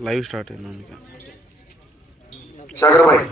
Live start అయింది అందుకే శంకర్ భాయ్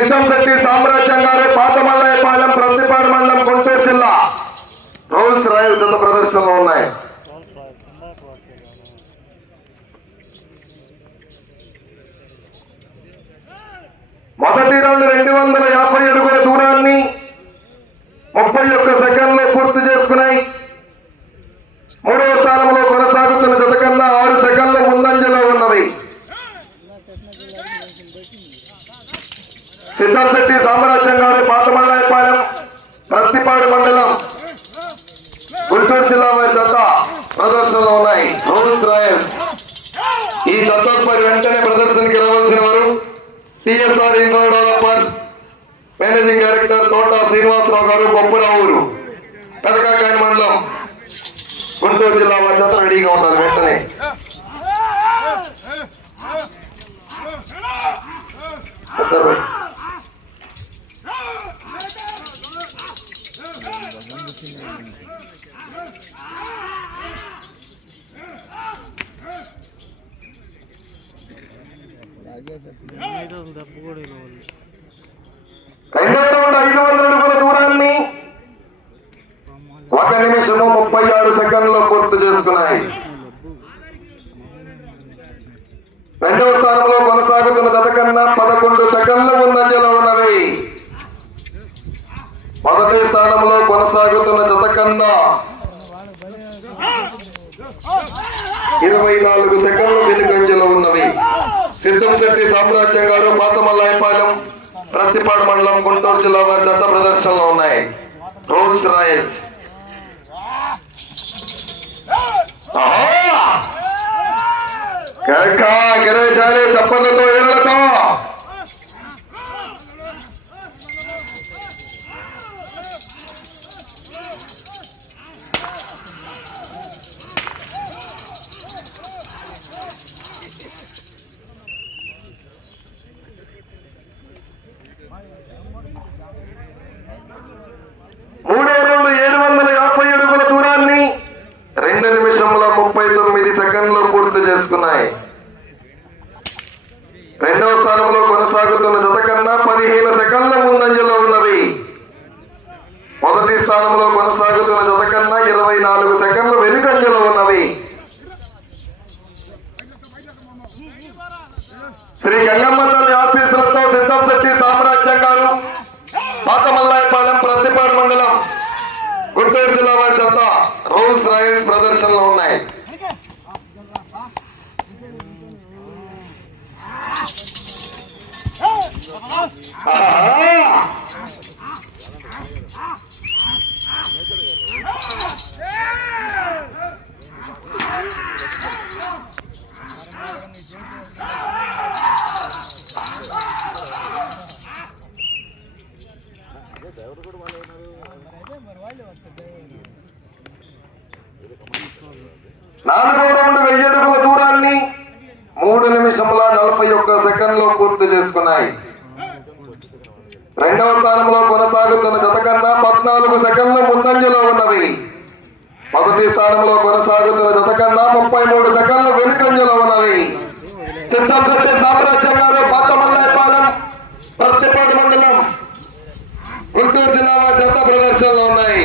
సిద్ధంశెట్టి సామ్రాజ్యం గారి పాతమల్లయ్యపాలెం ప్రతిపాడు మండలం గుంటూరు జిల్లా. రోల్స్ రాయల్ జత ప్రదర్శనలో ఉన్నాయి. మొదటి రౌండ్ రెండు వందల యాభై అడుగుల దూరాన్ని ముప్పై ఒక్క సెకండ్లో పూర్తి చేసుకున్నాయి మూడవ స్థానంలో కొనసాగుతున్న జత కన్నా ఆరు సెకండ్ల ముందంజలో ఉన్నవి సిద్ధంశెట్టి సామ్రాజ్యం గారి పాతమల్లాయపాలెం ప్రతిపాడు మండలం గుంటూరు జిల్లా వారి జత ప్రదర్శనలో ఉన్నాయి రోల్స్ రాయల్స్ ఈ జతపై వెంటనే ప్రదర్శనకి రావాల్సిన వారు CSR developers managing director Thota Srinivasarao గారు గొప్పరావురు పెదకాకాని మండలం గుంటూరు జిల్లా వారి రెడీగా ఉండాలి వెంటనే ఉత్తర్వు. రెండో రౌండ్ ఐదు వందల అడుగుల దూరాన్ని ఒక నిమిషము ముప్పై ఆరు సెకండ్లో పూర్తి చేసుకున్నాయి. రెండవ స్థానంలో కొనసాగుతున్న జత కన్నా పదకొండు సెకండ్ల ముందంజలో ఉన్నవి మొదటి స్థానంలో కొనసాగుతున్న జత కన్నా ఇరవై నాలుగు సెకండ్లు వెనుకంజలో ఉన్నవి సిద్ధంశెట్టి సామ్రాజ్యం గారు ప్రతిపాడు మండలం గుంటూరు జిల్లా వారి జత ప్రదర్శనలో ఉన్నాయి. Rolls Royals. గిరే చాలే చప్పట్లతో ఏళ్ళతో మూడో రౌండ్ ఏడు వందల యాభై అడుగుల దూరాన్ని రెండు నిమిషముల ముప్పై తొమ్మిది సెకండ్లు పూర్తి చేసుకున్నాయి రెండవ స్థానంలో కొనసాగుతున్న జత కన్నా పదిహేను సెకండ్ల ముందంజలో ఉన్నవి మొదటి స్థానంలో కొనసాగుతున్న జత కన్నా ఇరవై నాలుగు సెకండ్లు వెనుకంజలో ఉన్నవి శ్రీ గంగమ్మ తల్లి ఆశీస్సులతో సిద్ధంశెట్టి సామ్రాజ్యం గారు పాతమల్లాయపాలెం ప్రతిపాడు మండలం గుంటూరు జిల్లా వారి జత రోల్స్ రాయల్స్ ప్రదర్శనలో ఉన్నాయి ఆహా! నాలుగో రౌండ్ వెయ్యి అడుగుల దూరాన్ని మూడు నిమిషముల నలభై ఒక్క సెకండ్లో పూర్తి చేసుకున్నాయి రెండవ స్థానంలో కొనసాగుతున్న జత కన్నా పద్నాలుగు సెకండ్ల ముందంజలో ఉన్నవి మొదటి స్థానంలో కొనసాగుతున్న జత కన్నా ముప్పై మూడు సెకండ్లు వెనుకంజలో ఉన్నవి. చిత్తం సత్య సామ్రాజ్యం గారు మండలం గుంటూరు జిల్లా జత ప్రదర్శనలో ఉన్నాయి.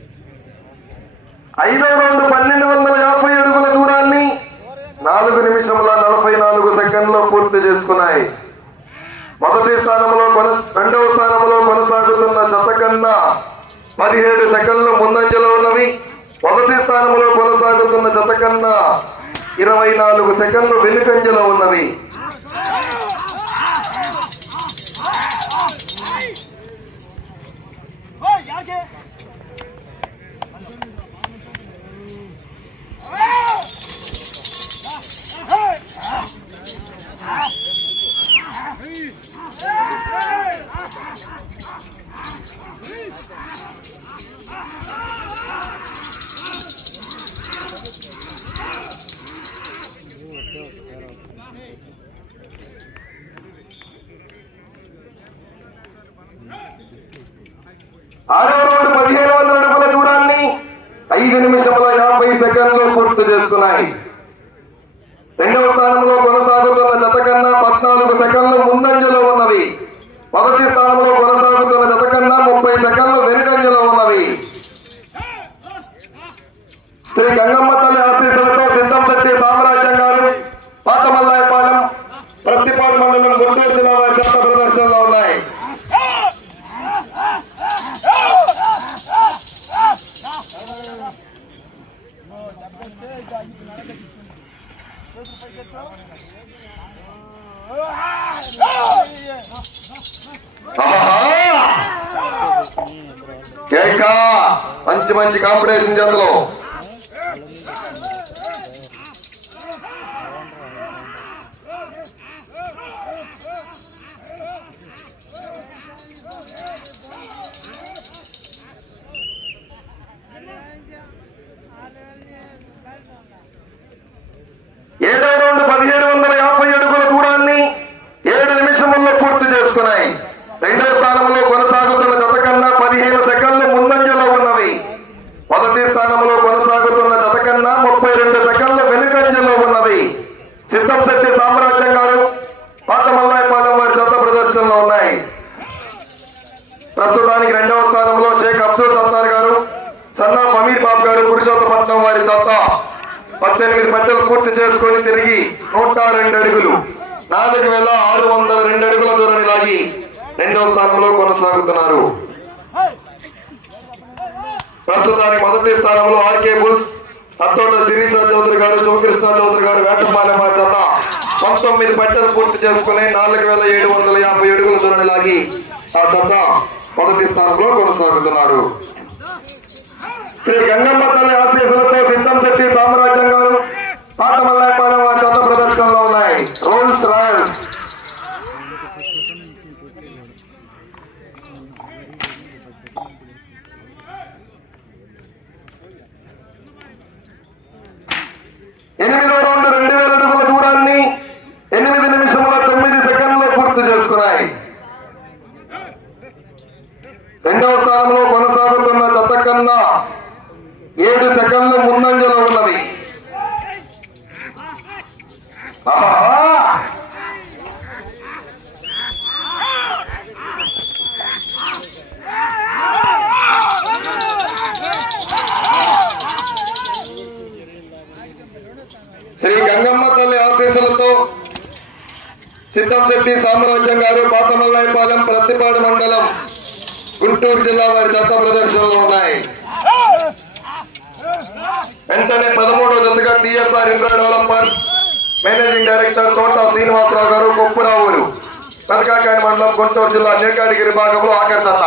ఐదో రౌండ్ పన్నెండు వందల యాభై అడుగుల దూరాన్ని నాలుగు నిమిషముల నలభై నాలుగు సెకండ్లో పూర్తి చేసుకున్నాయి. మొదటి స్థానంలో కొన రెండవ స్థానంలో కొనసాగుతున్న జత కన్నా పదిహేడు సెకండ్లు ముందంజలో ఉన్నవి. మొదటి స్థానంలో కొనసాగుతున్న జత కన్నా ఇరవై నాలుగు సెకండ్లు వెనుకంజలో ఉన్నవి. ఉన్నవి. మొదటి స్థానంలో కొనసాగుతున్న జత కన్నా ముప్పై సెకండ్లు వెనుకంజలో ఉన్నవి. శ్రీ గంగమ్మ తల్లి ఆశీస్సులతో సిద్ధం శక్తి సామ్రాజ్యం గారు పాత మల్లాయపాలెం ప్రతిపాడు మండలం గుంటూరు జిల్లా వారి చెత్త ప్రదర్శనలో ఉన్నాయి ఆహా! కేక మంచి మంచి కాంపిటీషన్ అందులో ఏడో రౌండ్ పదిహేడు వందల యాభై అడుగుల దూరాన్ని ఏడు నిమిషముల్లో పూర్తి చేసుకున్నాయి రెండో స్థానంలో కొనసాగుతున్న జత కన్నా పదిహేను సెకండ్లు ముందంజలో ఉన్నవి మొదటి స్థానంలో కొనసాగుతున్న జత కన్నా ముప్పై రెండు సెకండ్లు వెనుకంజలో ఉన్నవి సిద్ధం శక్తి సామ్రాజ్యం గారు పాత మల్లాయపాలెం వారి జత ప్రదర్శనలో ఉన్నాయి ప్రస్తుతానికి రెండవ స్థానంలో షేక్ అబ్దుల్ సత్తార్ గారు సన్నా సమీర్ బాబు గారు పురుషోత్తపట్నం వారి దత్త పద్దెనిమిది మధ్యలు తీసుకొని తిరిగి నూట రెండు అడుగులు. నాలుగు వేల ఆరు వందల రెండు అడుగుల దూరాన్ని లాగి రెండవ స్థానంలో కొనసాగుతున్నారు. ప్రస్తుతానికి మొదటి స్థానంలో ఆర్కే బుల్స్ అత్తోట శిరీష చౌదరి గారు శివకృష్ణ చౌదరి గారు వేటపాలెం వారి జత. పంతొమ్మిది పట్టలు పూర్తి చేసుకుని నాలుగు వేల ఏడు వందల యాభై అడుగుల దూరాన్ని లాగి ఆ జత మొదటి స్థానంలో కొనసాగుతున్నారు. శ్రీ గంగమ్మ తల్లి ఆశీస్సులతో సిద్ధం శక్తి సామ్రాజ్యం పాత మల్లాయపాలెం వారి జత ప్రదర్శనలో ఉన్నాయి. రోల్స్ రాయల్స్ ఎనిమిదో రౌండ్ రెండు వేల అడుగుల దూరాన్ని ఎనిమిది నిమిషముల తొమ్మిది సెకండ్లు పూర్తి చేసుకున్నాయి రెండవ స్థానంలో కొనసాగుతున్న జత కన్నా ఏడు సెకండ్లు ముందంజలో ఉన్నవి ఆహా! శ్రీ గంగమ్మ తల్లి ఆశీస్సులతో సిద్ధంశెట్టి సామ్రాజ్యం గారు పాతమల్లాయపాలెం ప్రతిపాడు మండలం గుంటూరు జిల్లా వారి దత్త ప్రదర్శనలు ఉన్నాయి. వెంటనే పదమూడో జతగా TSR infra developers managing director Thota Srinivasarao garu Koppuravuru కనకాకాని మండలం గుంటూరు జిల్లా నేకాడిగిరి భాగంలో ఆఖరి జత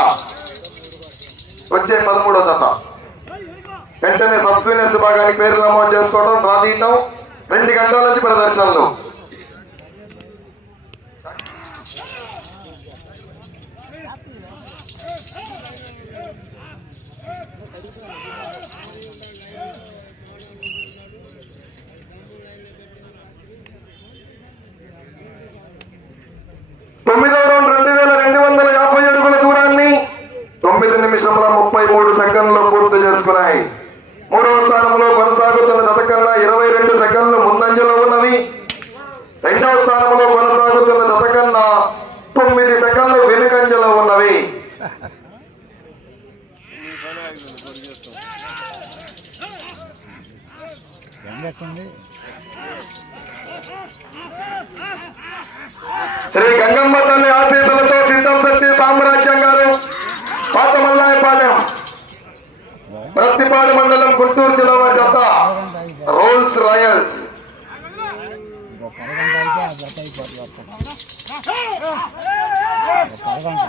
వచ్చే పదమూడో జత వెంటనే సబ్స్క్రీనర్స్ భాగానికి పేరు నమోదు చేసుకోవడం రాదీయటం. రెండు గంటల నుంచి ప్రదర్శనలు. తొమ్మిదో రౌండ్ రెండు వేల రెండు వందల యాభై అడుగుల దూరాన్ని తొమ్మిది నిమిషంలో ముప్పై మూడు సెకండ్లు పూర్తి చేసుకున్నాయి. మూడవ స్థానంలో కొనసాగుతున్న జత కన్నా ఇరవై రెండు సెకండ్లు ముందంజలో ఉన్నవి రెండవ స్థానంలో కొనసాగుతున్న జత కన్నా తొమ్మిది సెకండ్లు వెనుకంజలో ఉన్నవి ఎంగెట్టుంది శ్రీ గంగమ్మ తల్లి ఆశీస్సులతో సిద్ధం శక్తి సామ్రాజ్యం గారు పాతమల్లాయపాలెం ప్రతిపాడు మండలం గుంటూరు జిల్లా వారి జత రోల్స్ రాయల్స్. ఒక అరగంట అయితే ఆ జత అయిపోతుంది మొత్తం ఒక అరగంట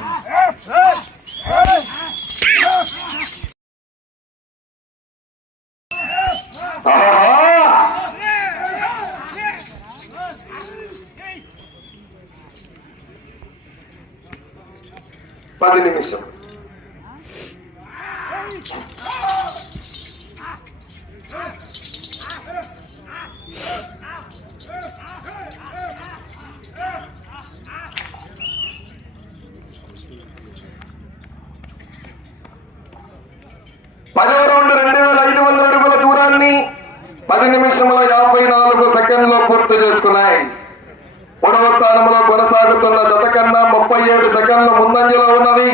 ఆహా! పది నిమిషం. పదవ రౌండ్ రెండు వేల ఐదు వందల అడుగుల దూరాన్ని పది నిమిషముల యాభై నాలుగు సెకండ్లో పూర్తి చేసుకున్నాయి మూడవ స్థానంలో కొనసాగుతున్న జత కన్నా ముప్పై ఏడు సెకండ్లు ముందంజలో ఉన్నవి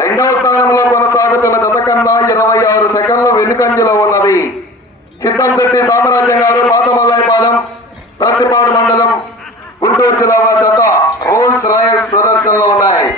రెండవ స్థానంలో కొనసాగుతున్న గత కన్నా ఇరవై ఆరు సెకండ్లు వెనుకంజలో ఉన్నవి సిద్ధం శెట్టి సామ్రాజ్యం గారు పాతమల్లాయపాలెం ప్రతిపాడు మండలం గుంటూరు జిల్లా జత రోల్స్ రాయల్స్ ప్రదర్శనలో ఉన్నాయి.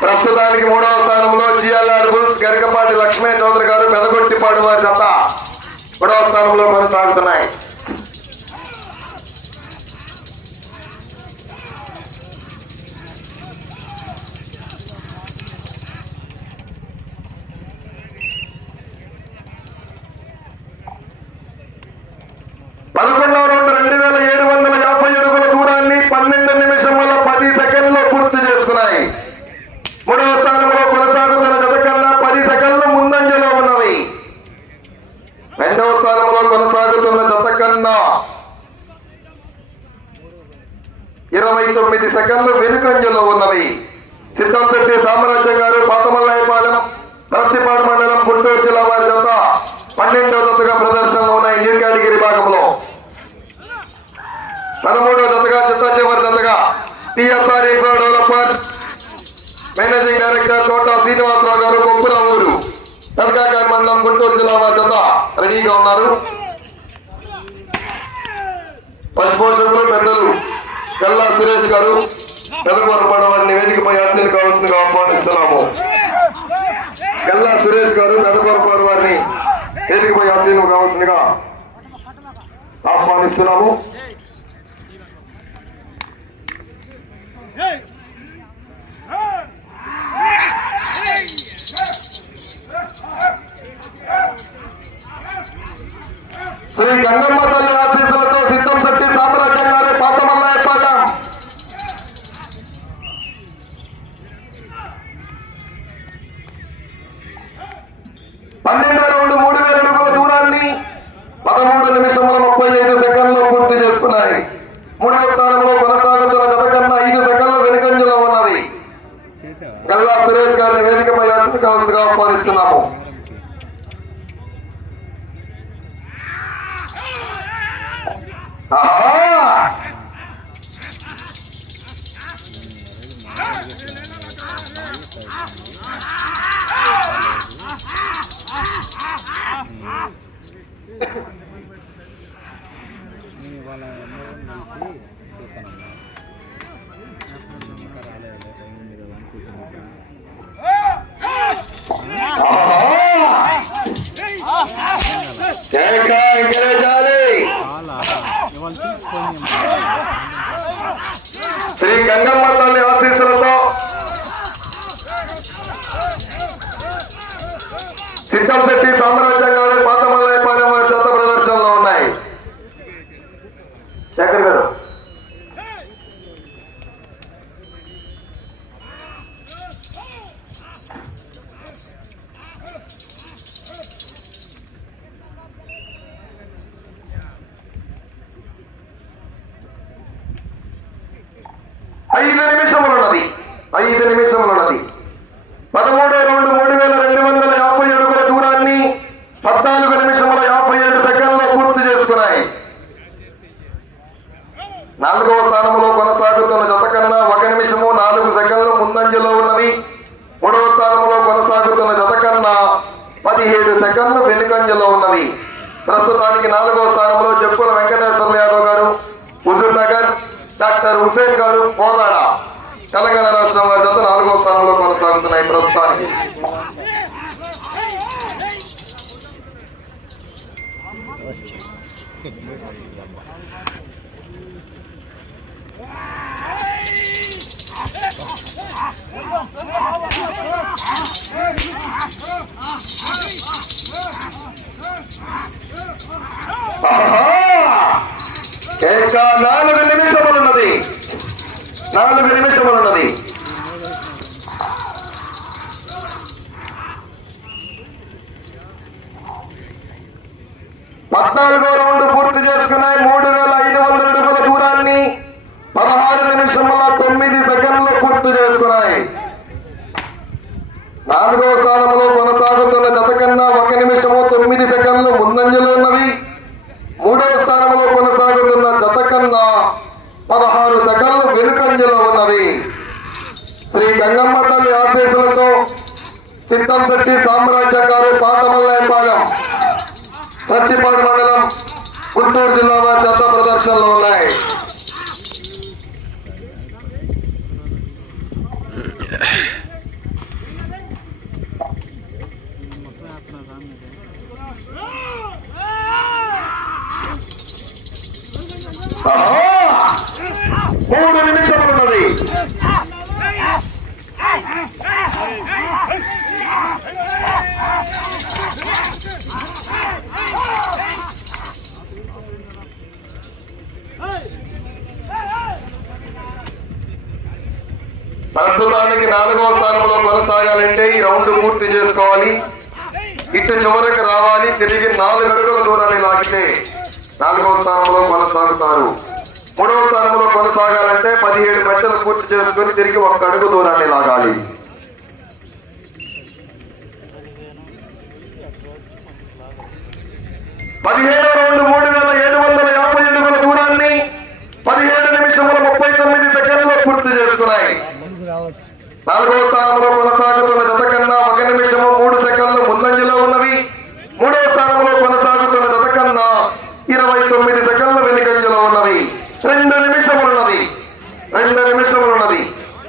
ప్రస్తుతానికి మూడవ స్థానంలో జిఎల్ఆర్ బుల్స్ గరికపాటి లక్ష్మీ చౌదరి గారు పెదగొట్టిపాడు వారి జత. మూడవ స్థానంలో కొనసాగుతున్నాయి పదకొండవ రౌండ్ రెండు వేల ఏడు వందల యాభై అడుగుల దూరాన్ని పన్నెండు నిమిషముల పది సెకండ్లో పూర్తి చేసుకున్నాయి మూడవ స్థానంలో కొనసాగుతున్న జత కన్నా పది సెకండ్లు ముందంజలో ఉన్నవి. రెండవ స్థానంలో కొనసాగుతున్న జత కన్నా ఇరవై తొమ్మిది సెకండ్లు వెనుకంజలో ఉన్నవి. సిద్ధంశెట్టి సామ్రాజ్యం గారు పాతమల్లాయపాలెం నర్సిపాడు మండలం గుంటూరు జిల్లా వారి జత పన్నెండవ జతగా ప్రదర్శనలో ఉన్నాయి. నీర్గాడిగిరి భాగంలో పదమూడవ జతగా చిత్త చివరి జతగా TSR infra developer managing director Thota Srinivasarao garu Koppula ఊరు దర్గాకారి మండలం గుంటూరు జిల్లా వారి రెడీగా ఉన్నారు. పశుపోషకులు పెద్దలు గల్లా సురేష్ గారు పెదకొరపాడ వారిని వేదికపై ఆశలు కావాల్సిందిగా ఆహ్వానిస్తున్నాము. గల్లా సురేష్ గారు పెదకొరపాడు వారిని వేదికపై ఆశలు కావాల్సిందిగా ఆహ్వానిస్తున్నాము. శ్రీ గంగమ్మ తల్లి ఆహా! పదిహేడు సెకండ్లు వెనుకంజలో ఉన్నవి. ప్రస్తుతానికి నాలుగవ స్థానంలో చెప్పుల వెంకటేశ్వర యాదవ్ గారు హుజూర్ నగర్ డాక్టర్ హుసేన్ గారు పోదాడ తెలంగాణ రాష్ట్రం వారి జత నాలుగవ స్థానంలో కొనసాగుతున్నాయి ప్రస్తుతానికి. ఇంకా నాలుగు నిమిషములున్నది. నాలుగు నిమిషములున్నది పద్నాలుగో రౌండ్ పూర్తి చేసుకున్నాయి మూడు వేల ఐదు వందల అడుగుల దూరాన్ని పదహారు నిమిషముల తొమ్మిది సెకండ్లు పూర్తి చేసుకున్నాయి నాలుగో స్థానంలో కొనసాగుతున్న జత కన్నా ఒక నిమిషము తొమ్మిది సెకండ్లు ముందంజలో ఉన్నవి మూడవ స్థానంలో కొనసాగుతున్న జత కన్నా పదహారు సెకండ్లు వెనుకంజలో ఉన్నవి శ్రీ గంగమ్మ తల్లి ఆశీస్సులతో సిద్ధంశెట్టి సామ్రాజ్య గారు పాతమల్లాయపాలెం పచ్చిపాడు మండలం గుంటూరు జిల్లా వారి జత ప్రదర్శనలో ఉన్నాయి ఆహా! మూడు నిమిషములు ఉన్నది ప్రస్తుతానికి నాలుగవ స్థానంలో కొనసాగాలంటే ఈ రౌండ్ పూర్తి చేసుకోవాలి. ఇటు చివరకు రావాలి. తిరిగి నాలుగు అడుగుల దూరాన్ని లాగితే నాలుగవ స్థానంలో కొనసాగుతారు. మూడవ స్థానంలో కొనసాగాలంటే పదిహేడు మెట్టలు పూర్తి చేసుకుని తిరిగి ఒక్క అడుగు దూరాన్ని లాగాలి. పదిహేడవ రౌండ్ మూడు వేల ఏడు వందల యాభై అడుగుల దూరాన్ని పదిహేడు నిమిషముల ముప్పై తొమ్మిది సెకండ్లు పూర్తి చేసుకున్నాయి ముందుకు నాలుగవ స్థానంలో కొనసాగుతున్న జత కన్నా ఒక నిమిషము మూడు సెకండ్లు ముందంజలో ఉన్నవి. మూడవ స్థానంలో కొనసాగుతున్న జత కన్నా ఇరవై తొమ్మిది సెకండ్లు వెనుకంజలో ఉన్నవి. రెండు నిమిషములున్నది. రెండు నిమిషములున్నది.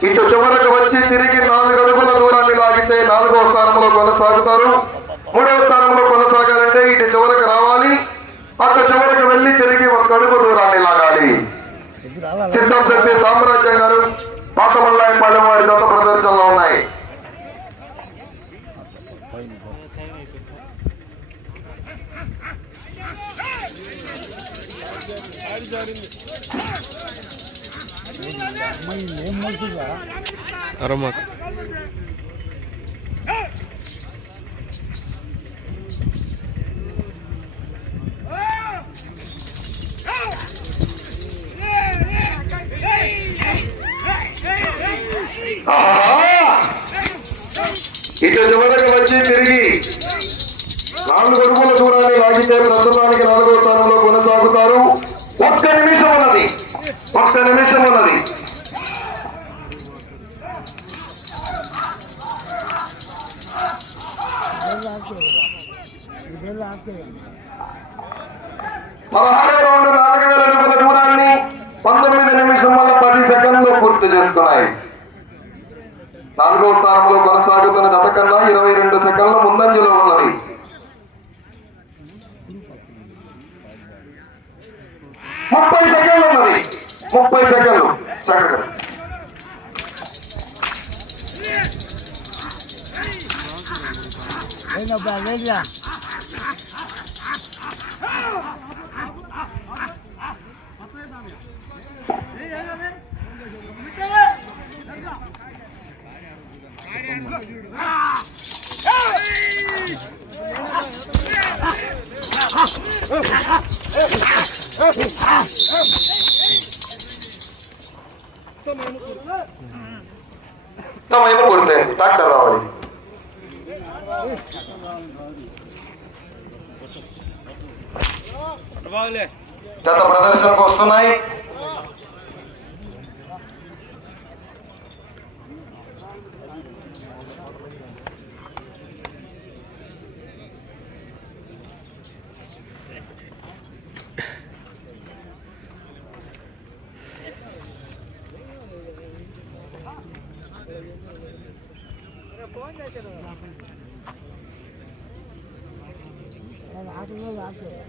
ఇటు చివరకు వచ్చి తిరిగి నాలుగు అడుగుల దూరాన్ని లాగితే నాలుగవ స్థానంలో కొనసాగుతారు. మూడవ స్థానంలో కొనసాగాలంటే ఇటు చివరకు రావాలి. అటు చివరకు వెళ్ళి తిరిగి ఒక అడుగు దూరాన్ని లాగాలి. సిద్ధం శక్తి సామ్రాజ్యం గారు పాతమల్లాయపాలెం వారి జత ప్రదర్శనలో ఉన్నాయి పోయింది పో. అమ్మాయి ఏం మనిషిగా అరమాకు. ఆహా! ఇటు చివరికి వచ్చి తిరిగి నాలుగు అడుగుల దూరాన్ని లాగితే ప్రస్తుతానికి నాలుగో స్థానంలో కొనసాగుతారు. ఒక్క నిమిషం ఉన్నది. ఒక్క నిమిషం ఉన్నది. పదహారో రౌండ్ నాలుగు వేల అడుగుల దూరాన్ని నాలుగవ స్థానంలో కొనసాగుతున్న గత కన్నా ఇరవై రెండు సెకండ్ల ముందంజలో ఉన్నది. ముప్పై సెకండ్లు ఉన్నది. ముప్పై సెకండ్లు. చక్కగా. ఏంటబ్బా venga. సమయం పూర్తయింది డాక్టర్ రావాలి గత ప్రదర్శనకు వస్తున్నాయి ఆటలో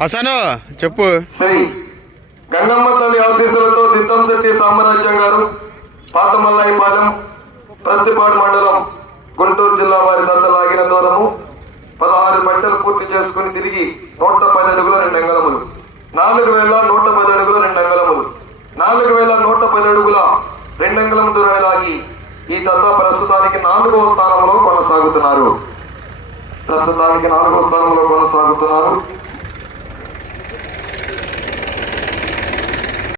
హసను చెప్పు. శ్రీ గంగమ్మ తల్లి ఆశీస్సులతో సిద్ధం శెట్టి సామ్రాజ్యం గారు పాత మల్లాయిపాలెం ప్రతిపాడు మండలం గుంటూరు జిల్లా వారి దత్త లాగిన దూరము పదహారు పంటలు పూర్తి చేసుకుని తిరిగి నూట పది అడుగుల రెండు అంగళములు నాలుగు వేల నూట పది అడుగుల రెండు అంగళములు నాలుగు వేల నూట పది అడుగుల రెండు అంగళం దూరం లాగి ఈ దత్త ప్రస్తుతానికి నాలుగవ స్థానంలో కొనసాగుతున్నారు. ప్రస్తుతానికి నాలుగవ స్థానంలో కొనసాగుతున్నారు.